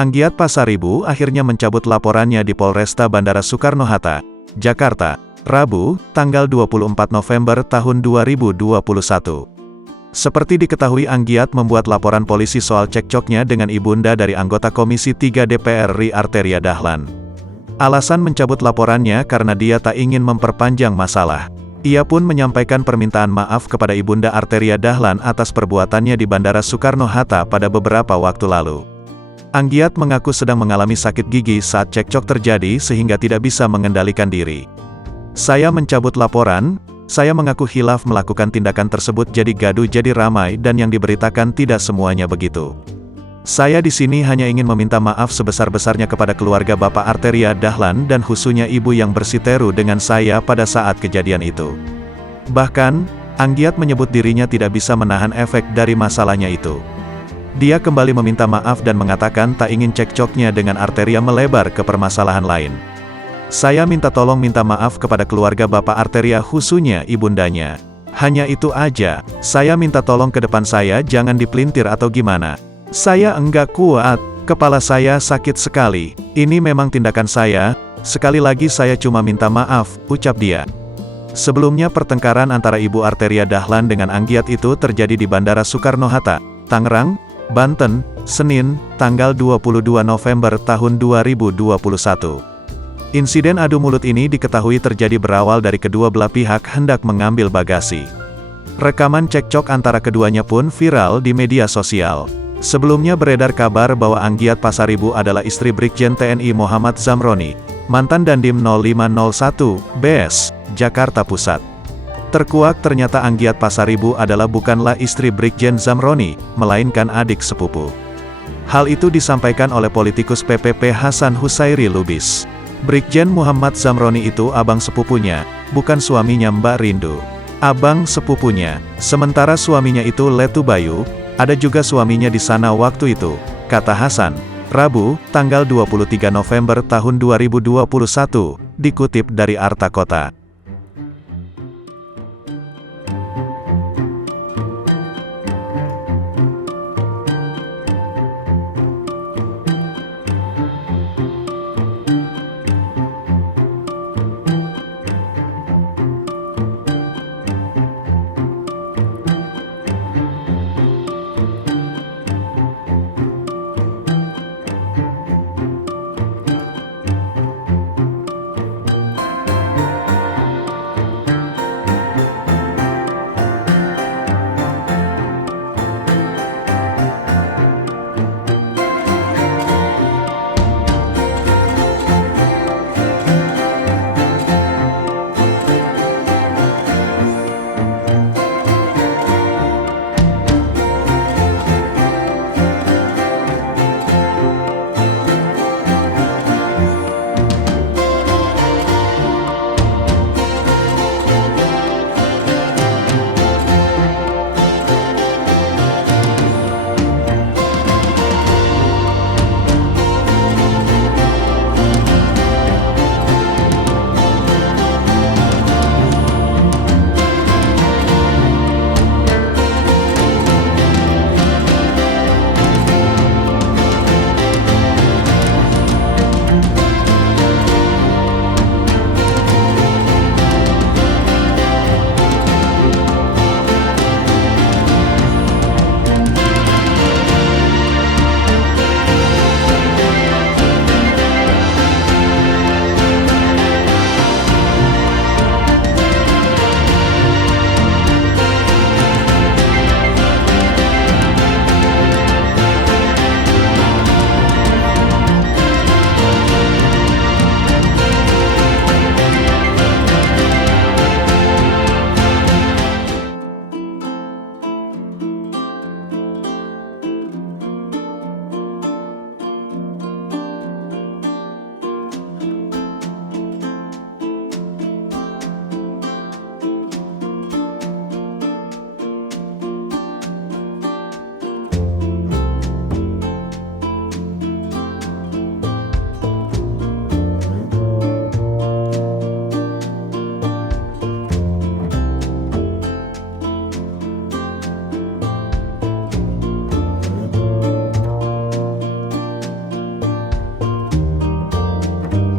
Anggiat Pasaribu akhirnya mencabut laporannya di Polresta Bandara Soekarno-Hatta, Jakarta, Rabu, tanggal 24 November tahun 2021. Seperti diketahui, Anggiat membuat laporan polisi soal cekcoknya dengan ibunda dari anggota Komisi 3 DPR RI Arteria Dahlan. Alasan mencabut laporannya karena dia tak ingin memperpanjang masalah. Ia pun menyampaikan permintaan maaf kepada ibunda Arteria Dahlan atas perbuatannya di Bandara Soekarno-Hatta pada beberapa waktu lalu. Anggiat mengaku sedang mengalami sakit gigi saat cekcok terjadi sehingga tidak bisa mengendalikan diri. Saya mencabut laporan. Saya mengaku khilaf melakukan tindakan tersebut, jadi gaduh jadi ramai dan yang diberitakan tidak semuanya begitu. Saya di sini hanya ingin meminta maaf sebesar-besarnya kepada keluarga Bapak Arteria Dahlan dan khususnya ibu yang bersiteru dengan saya pada saat kejadian itu. Bahkan, Anggiat menyebut dirinya tidak bisa menahan efek dari masalahnya itu. Dia kembali meminta maaf dan mengatakan tak ingin cekcoknya dengan Arteria melebar ke permasalahan lain. Saya minta tolong minta maaf kepada keluarga Bapak Arteria khususnya ibundanya. Hanya itu aja, saya minta tolong ke depan saya jangan dipelintir atau gimana. Saya enggak kuat, kepala saya sakit sekali, ini memang tindakan saya, sekali lagi saya cuma minta maaf, ucap dia. Sebelumnya pertengkaran antara Ibu Arteria Dahlan dengan Anggiat itu terjadi di Bandara Soekarno-Hatta, Tangerang, Banten, Senin, tanggal 22 November tahun 2021. Insiden adu mulut ini diketahui terjadi berawal dari kedua belah pihak hendak mengambil bagasi. Rekaman cekcok antara keduanya pun viral di media sosial. Sebelumnya beredar kabar bahwa Anggiat Pasaribu adalah istri Brigjen TNI Muhammad Zamroni, mantan Dandim 0501, BS, Jakarta Pusat. Terkuak ternyata Anggiat Pasaribu adalah bukanlah istri Brigjen Zamroni, melainkan adik sepupu. Hal itu disampaikan oleh politikus PPP Hasan Husairi Lubis. Brigjen Muhammad Zamroni itu abang sepupunya, bukan suaminya Mbak Rindu. Abang sepupunya, sementara suaminya itu Letu Bayu, ada juga suaminya di sana waktu itu, kata Hasan. Rabu, tanggal 23 November tahun 2021, dikutip dari Arta Kota.